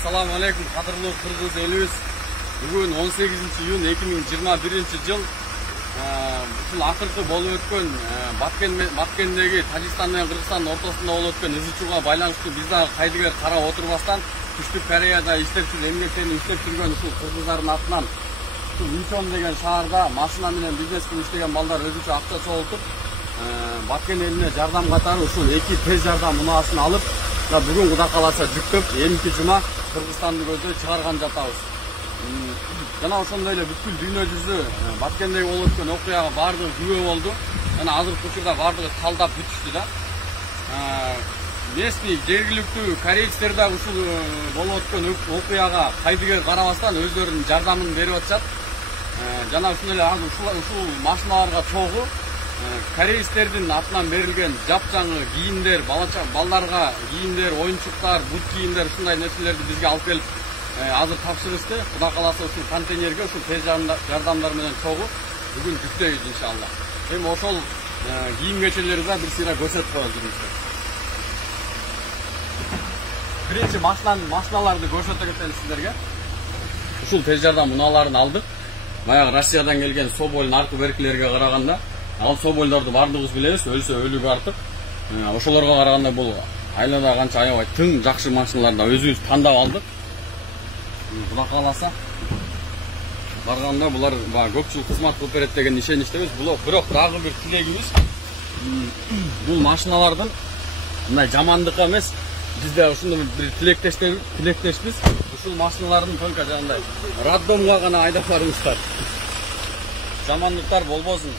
Assalamu alaikum, qadrli Qirg'iz elimiz. Bugun 18 iyun 2021 yıl. Ушул акыркы болуп өткөн Баткендеги Тажикстан менен Кыргызстандын ортосунда болуп өткөн ызы чууга байланыштуу биз дагы кайдыгер карап отурбастан Түштүк Кореяда иштеп жүргөн эмгектени иштеп жүргөн ушул кыргыздардын атынан ушул Инчон деген шаарда машина менен бизнес кылып иштеген балдар өзүнчө акча чогултуп Баткен элине жардам катары ушул 2 тез жардам мунаасын алып бүгүн Кудай кааласа жүктөп эмки жума Кыргызстанды көздөй чыгарган жатабыз. Жана ошондой эле бүткүл дүйнө жүзү Баткендеги болуп өткөн окуяга баардыгы күбө болду. Жана азыркы учурда баардыгы талдап бүтүштү да. Местный жергиликтүү корейцтер да ушул болуп өткөн окуяга кайдыгер карабастан өздөрүнүн жардамын берип атышат. Жана ушул эле ушул машиналарга чогуу корейцтердин атынан берилген жапжаңы кийимдер, балдарга кийимдер, оюнчуктар, бут кийимдер ушундай нерселерди бизге алып келип азыр тапшырышты. Кудай кааласа ушул контейнерге ушул тез жардамдар менен чогуу бүгүн жүктөйбүз иншалла. Эми ошол кийим кечелерди да бир сыйра көрсөтүп коелу жүрүңүздөр. Биринчи машиналарды көрсөтө кетели сиздерге. Ушул тез жардам муналарын алдык. Баягы Россиядан келген Соболь наркы беркилерге караганда ал Собольдорду бардыгыбыз билебиз, өлсө өлүгү артык. Ошолорго караганда бул айлада канча аябай тың жакшы машиналарды өзүбүз тандап алдык. Кудай кааласа барганда булар көпчүлүк кызмат кылып берет деген ишеничтебиз. Бирок дагы бир тилегибиз бул машиналардын мындай жамандыкка эмес, бизде ушундай бир тилектешпиз. Ушул машиналардын только жагындай роддомго гана айдап барыңыздар. Жамандыктар болбосун.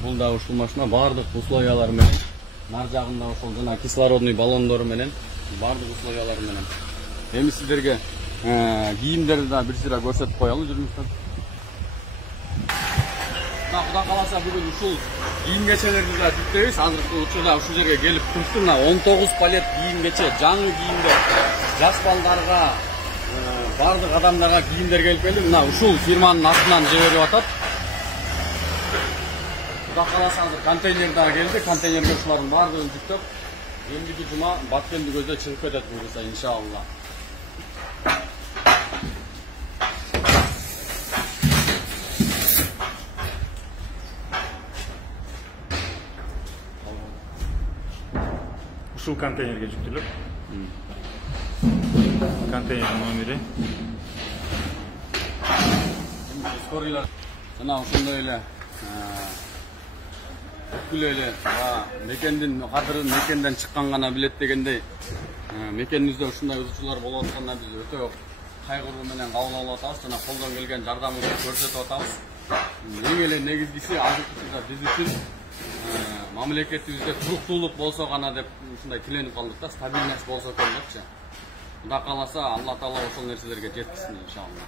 Бул да ушул машина баардык условиялар менен, нар жагында ошол жана кислородный баллондору менен баардык условиялар менен. Эми сиздерге кийимдерди да бир сыйра көрсөтүп коелу жүрүңүздөр. Кудай кааласа бүгүн ушул кийим кечелерди да жүктөйбүз. Азыркы учурда ушул жерге келип турушту. 19 палет кийим кече, жаңы кийимдер, жаш балдарга, баардык адамдарга кийимдер келип келди. Мына ушул фирманын атынан жиберип атат. Кудай кааласа азыр контейнер дагы келди. Контейнерге ушулардын баардыгын жүктөп эмдики жума Баткенди көздөй чыгып кетет буюрса иншалла. Ушул контейнерге жүктөлүп. Контейнер номери. Скорыйлар жана ошондой эле бүткүл эле мекендин кадырын мекенден чыккан гана билет дегендей мекенибизде ушундай ызычуулар болуп атканда биз өтө кайгыруу менен кабыл алып атабыз жана колдон келген жардамыбызды көрсөтүп атабыз. Эң эле негизгиси азыркы учурда биз үчүн мамлекетибизде туруктуулук болсо гана деп ушундай тиленип калдык да, стабильность болсо экен депчи. Кудай кааласа Алла Таала ошол нерселерге жеткизсин иншалла.